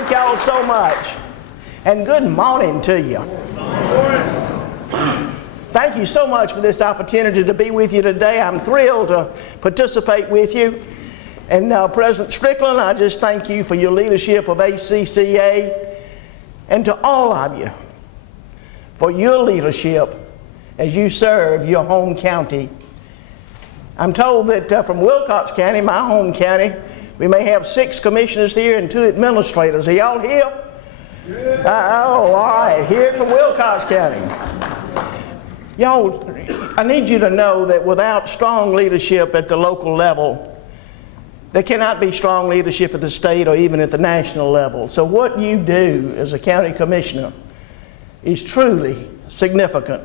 Thank y'all so much. And good morning to you. Thank you so much for this opportunity to be with you today. I'm thrilled to participate with you. And President Strickland, I just thank you for your leadership of ACCA, and to all of you for your leadership as you serve your home county. I'm told that from Wilcox County, my home county, we may have 6 commissioners here and 2 administrators. Are y'all here? Yeah. Oh, all right. Here from Wilcox County. Y'all, I need you to know that without strong leadership at the local level, there cannot be strong leadership at the state or even at the national level. So what you do as a county commissioner is truly significant.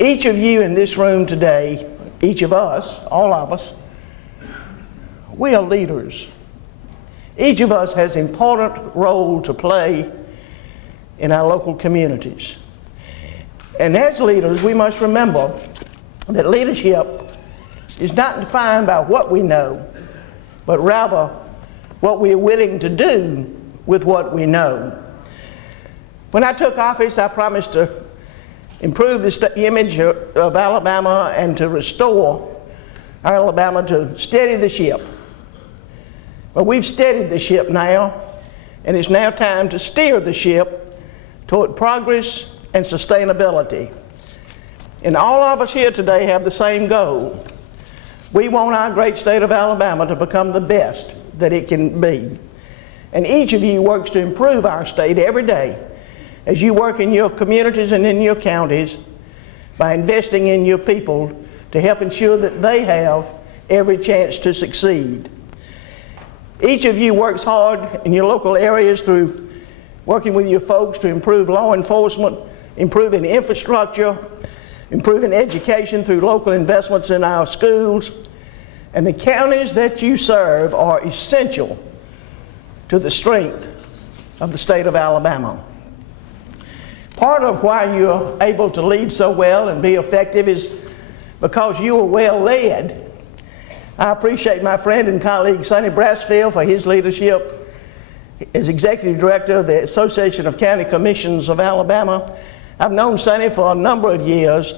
Each of you in this room today, each of us, all of us, we are leaders. Each of us has an important role to play in our local communities. And as leaders, we must remember that leadership is not defined by what we know, but rather what we are willing to do with what we know. When I took office, I promised to improve the image of Alabama and to restore Alabama to steady the ship. But we've steadied the ship now, and it's now time to steer the ship toward progress and sustainability. And all of us here today have the same goal. We want our great state of Alabama to become the best that it can be. And each of you works to improve our state every day as you work in your communities and in your counties by investing in your people to help ensure that they have every chance to succeed. Each of you works hard in your local areas through working with your folks to improve law enforcement, improving infrastructure, improving education through local investments in our schools. And the counties that you serve are essential to the strength of the state of Alabama. Part of why you're able to lead so well and be effective is because you are well led. I appreciate my friend and colleague Sonny Brasfield for his leadership as Executive Director of the Association of County Commissions of Alabama. I've known Sonny for a number of years,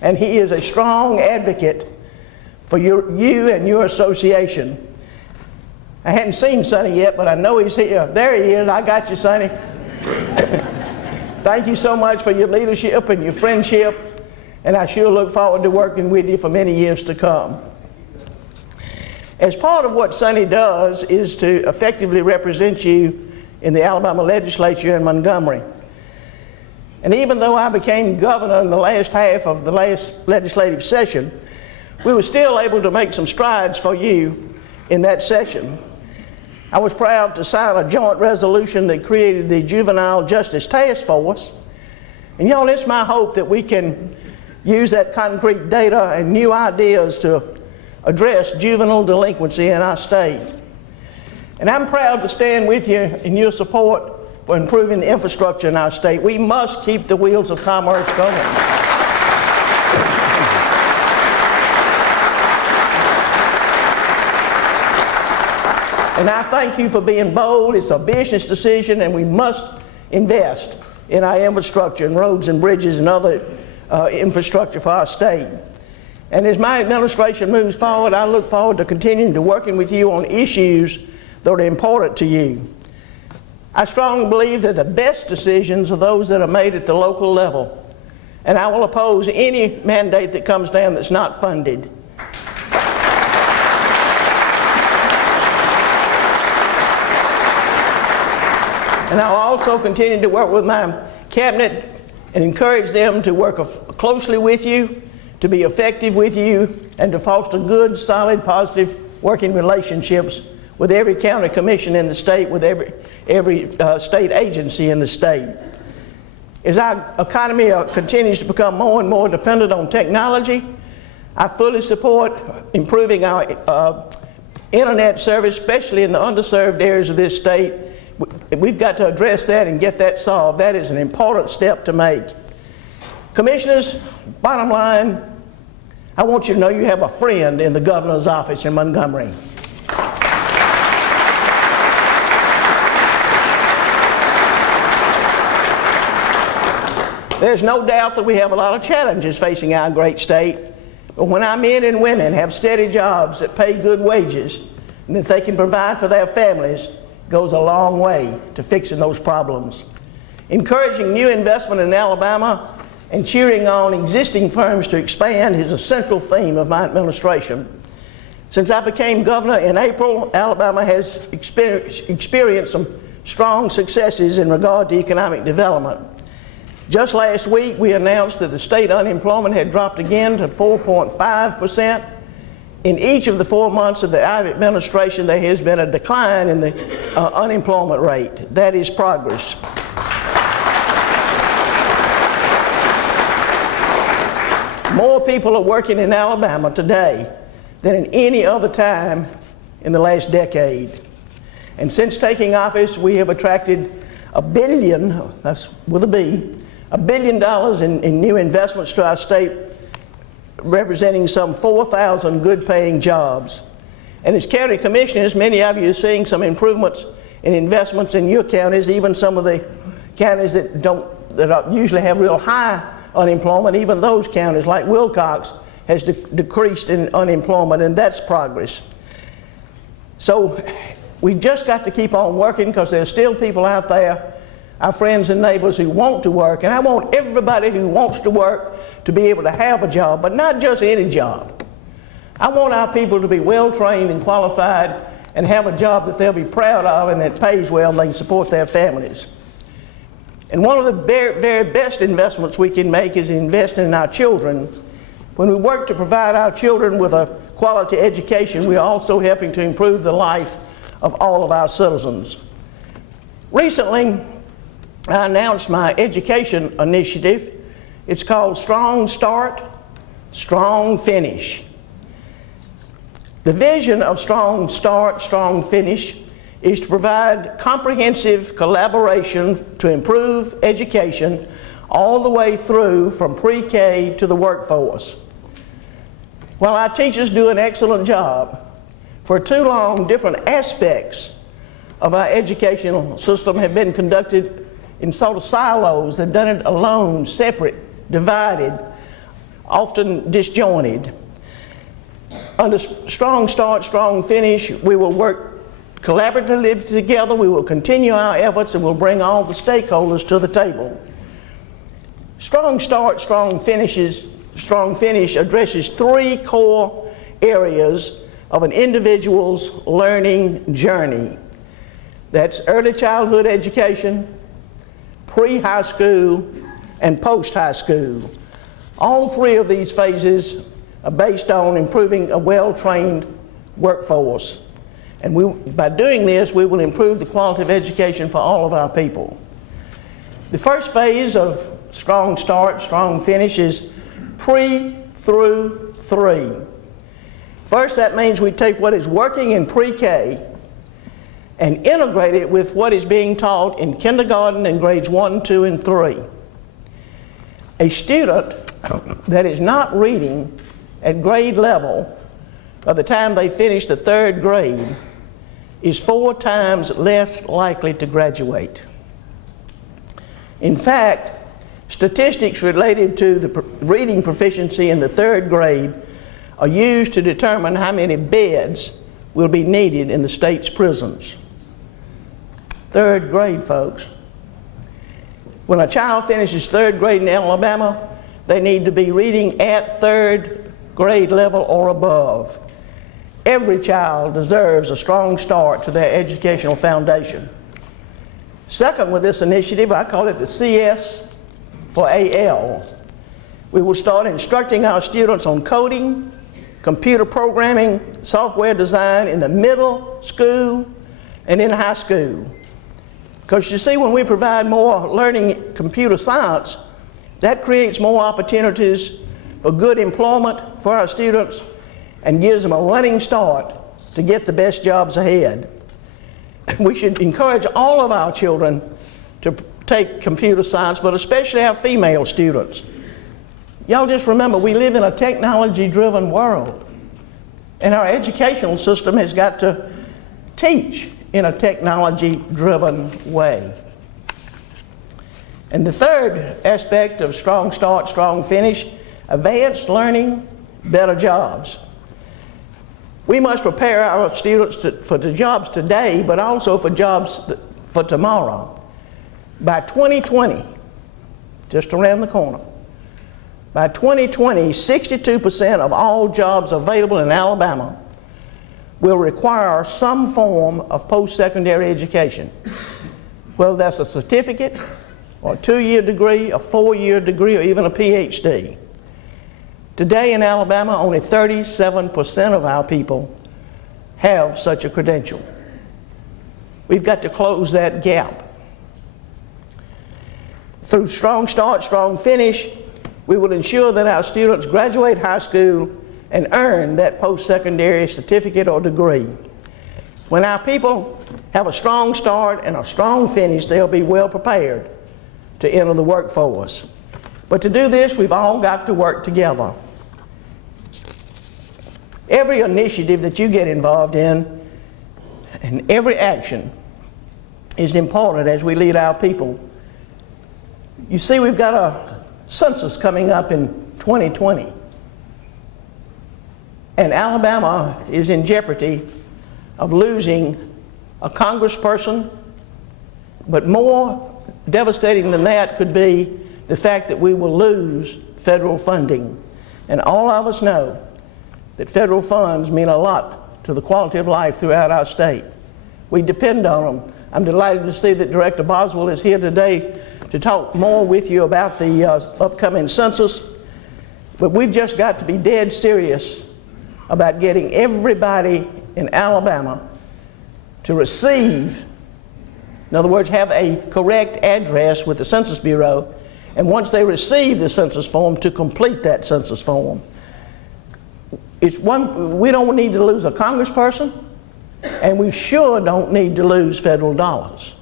and he is a strong advocate for you and your association. I hadn't seen Sonny yet, but I know he's here. There he is. I got you, Sonny. Thank you so much for your leadership and your friendship, and I sure look forward to working with you for many years to come. As part of what Sonny does is to effectively represent you in the Alabama legislature in Montgomery. And even though I became governor in the last half of the last legislative session, we were still able to make some strides for you in that session. I was proud to sign a joint resolution that created the Juvenile Justice Task Force. And y'all, it's my hope that we can use that concrete data and new ideas to address juvenile delinquency in our state. And I'm proud to stand with you in your support for improving the infrastructure in our state. We must keep the wheels of commerce going. And I thank you for being bold. It's a business decision, and we must invest in our infrastructure and roads and bridges and other infrastructure for our state. And as my administration moves forward, I look forward to continuing to working with you on issues that are important to you. I strongly believe that the best decisions are those that are made at the local level, and I will oppose any mandate that comes down that's not funded. And I'll also continue to work with my cabinet and encourage them to work closely with you, to be effective with you, and to foster good, solid, positive working relationships with every county commission in the state, with every state agency in the state. As our economy continues to become more and more dependent on technology, I fully support improving our internet service, especially in the underserved areas of this state. We've got to address that and get that solved. That is an important step to make. Commissioners, bottom line, I want you to know you have a friend in the governor's office in Montgomery. There's no doubt that we have a lot of challenges facing our great state, but when our men and women have steady jobs that pay good wages and that they can provide for their families, goes a long way to fixing those problems. Encouraging new investment in Alabama and cheering on existing firms to expand is a central theme of my administration. Since I became governor in April, Alabama has experienced some strong successes in regard to economic development. Just last week, we announced that the state unemployment had dropped again to 4.5%. In each of the 4 months of the Ivey administration, there has been a decline in the unemployment rate. That is progress. More people are working in Alabama today than in any other time in the last decade. And since taking office, we have attracted $1 billion, that's with a B, $1 billion in new investments to our state, representing some 4,000 good-paying jobs. And as county commissioners, many of you are seeing some improvements in investments in your counties, even some of the counties that usually have real high unemployment, even those counties like Wilcox has decreased in unemployment, and that's progress. So we just got to keep on working, because there's still people out there, our friends and neighbors, who want to work. And I want everybody who wants to work to be able to have a job, but not just any job. I want our people to be well trained and qualified and have a job that they'll be proud of and that pays well and they can support their families. And one of the very, very best investments we can make is investing in our children. When we work to provide our children with a quality education, we are also helping to improve the life of all of our citizens. Recently, I announced my education initiative. It's called Strong Start, Strong Finish. The vision of Strong Start, Strong Finish is to provide comprehensive collaboration to improve education all the way through from pre-K to the workforce. While our teachers do an excellent job, for too long different aspects of our educational system have been conducted in sort of silos. They've done it alone, separate, divided, often disjointed. Under Strong Start, Strong Finish, we will work collaboratively together. We will continue our efforts and we'll bring all the stakeholders to the table. Strong Start, Strong Finish addresses 3 core areas of an individual's learning journey. That's early childhood education, pre-high school, and post-high school. All 3 of these phases are based on improving a well-trained workforce. And by doing this, we will improve the quality of education for all of our people. The first phase of Strong Start, Strong Finish is pre through 3. First, that means we take what is working in pre-K and integrate it with what is being taught in kindergarten and grades 1, 2, and 3. A student that is not reading at grade level by the time they finish the 3rd grade is 4 times less likely to graduate. In fact, statistics related to the reading proficiency in the 3rd grade are used to determine how many beds will be needed in the state's prisons. 3rd grade, folks. When a child finishes 3rd grade in Alabama, they need to be reading at 3rd grade level or above. Every child deserves a strong start to their educational foundation. Second, with this initiative, I call it the CS for AL. We will start instructing our students on coding, computer programming, software design in the middle school and in high school. Because you see, when we provide more learning computer science, that creates more opportunities for good employment for our students and gives them a running start to get the best jobs ahead. We should encourage all of our children to take computer science, but especially our female students. Y'all just remember, we live in a technology-driven world, and our educational system has got to teach in a technology-driven way. And the third aspect of strong start, strong finish, advanced learning, better jobs. We must prepare our students for the jobs today, but also for jobs for tomorrow. By 2020, just around the corner, by 2020, 62% of all jobs available in Alabama will require some form of post-secondary education, whether that's a certificate, or a 2-year degree, a 4-year degree, or even a PhD. Today in Alabama, only 37% of our people have such a credential. We've got to close that gap. Through strong start, strong finish, we will ensure that our students graduate high school and earn that post-secondary certificate or degree. When our people have a strong start and a strong finish, they'll be well prepared to enter the workforce. But to do this, we've all got to work together. Every initiative that you get involved in and every action is important as we lead our people. You see, we've got a census coming up in 2020. And Alabama is in jeopardy of losing a congressperson, but more devastating than that could be the fact that we will lose federal funding. And all of us know that federal funds mean a lot to the quality of life throughout our state. We depend on them. I'm delighted to see that Director Boswell is here today to talk more with you about the upcoming census. But we've just got to be dead serious about getting everybody in Alabama to receive, in other words, have a correct address with the Census Bureau, and once they receive the census form, to complete that census form. We don't need to lose a congressperson, and we sure don't need to lose federal dollars.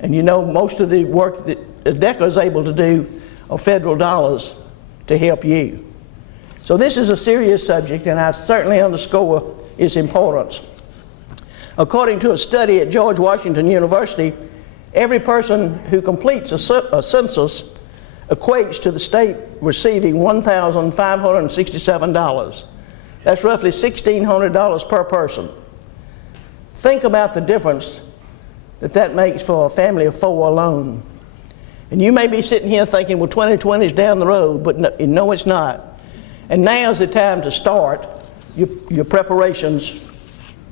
And you know, most of the work that ACCA is able to do are federal dollars to help you. So this is a serious subject, and I certainly underscore its importance. According to a study at George Washington University, every person who completes a census equates to the state receiving $1,567. That's roughly $1,600 per person. Think about the difference that makes for a family of 4 alone. And you may be sitting here thinking, well, 2020 is down the road, but no, it's not. And now's the time to start your preparations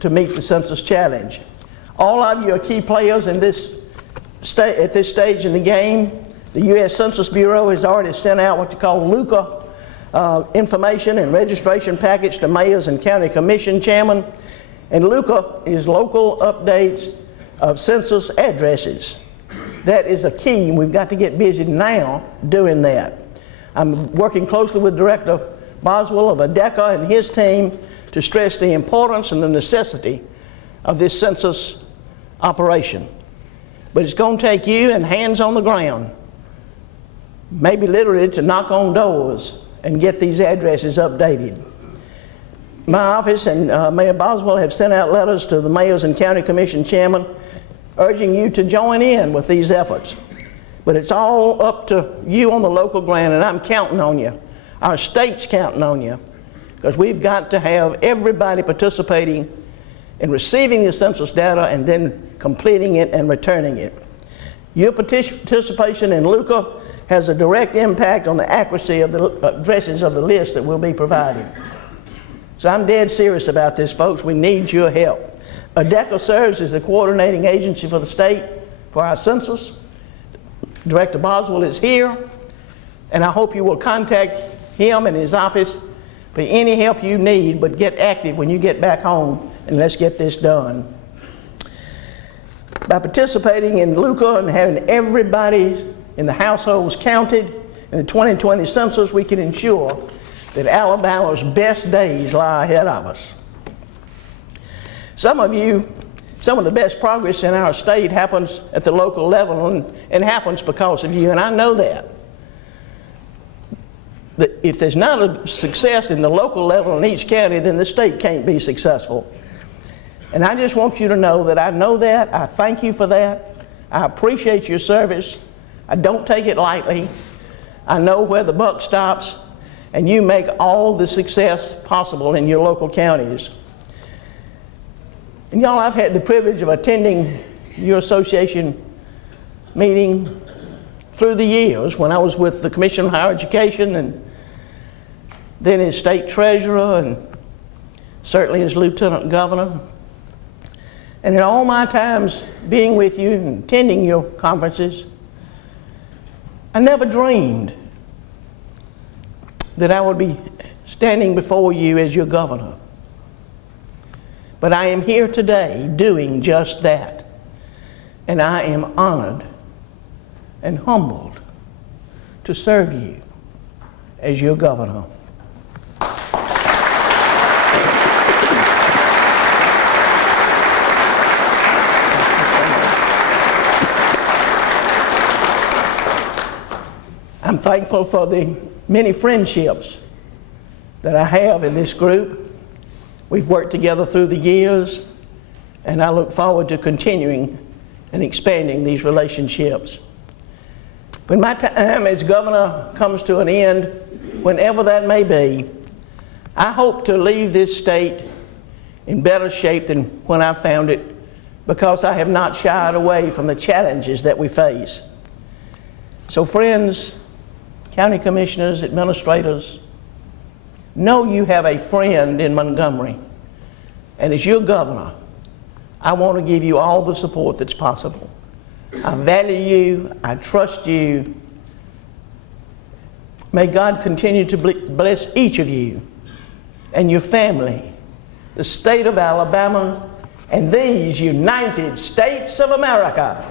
to meet the census challenge. All of you are key players in at this stage in the game. The U.S. Census Bureau has already sent out what they call LUCA information and registration package to mayors and county commission chairmen. And LUCA is local updates of census addresses. That is a key, and we've got to get busy now doing that. I'm working closely with Director Boswell of ACCA and his team to stress the importance and the necessity of this census operation. But it's going to take you and hands on the ground, maybe literally to knock on doors and get these addresses updated. My office and Mayor Boswell have sent out letters to the mayors and county commission chairmen urging you to join in with these efforts. But it's all up to you on the local ground, and I'm counting on you. Our state's counting on you, because we've got to have everybody participating in receiving the census data and then completing it and returning it. Your participation in LUCA has a direct impact on the accuracy of the addresses of the list that will be provided. So I'm dead serious about this, folks. We need your help. ACCA serves as the coordinating agency for the state for our census. Director Boswell is here, and I hope you will contact him and his office for any help you need, but get active when you get back home, and let's get this done. By participating in LUCA and having everybody in the households counted in the 2020 census, we can ensure that Alabama's best days lie ahead of us. Some of the best progress in our state happens at the local level and happens because of you, and I know that. If there's not a success in the local level in each county, then the state can't be successful. And I just want you to know that I know that. I thank you for that. I appreciate your service. I don't take it lightly. I know where the buck stops, and you make all the success possible in your local counties. And y'all, I've had the privilege of attending your association meeting through the years when I was with the Commission on Higher Education, and then as state treasurer, and certainly as lieutenant governor. And in all my times being with you and attending your conferences, I never dreamed that I would be standing before you as your governor. But I am here today doing just that. And I am honored and humbled to serve you as your governor. I'm thankful for the many friendships that I have in this group. We've worked together through the years, and I look forward to continuing and expanding these relationships. When my time as governor comes to an end, whenever that may be, I hope to leave this state in better shape than when I found it, because I have not shied away from the challenges that we face. So friends, county commissioners, administrators, know you have a friend in Montgomery. And as your governor, I want to give you all the support that's possible. I value you. I trust you. May God continue to bless each of you and your family, the state of Alabama, and these United States of America.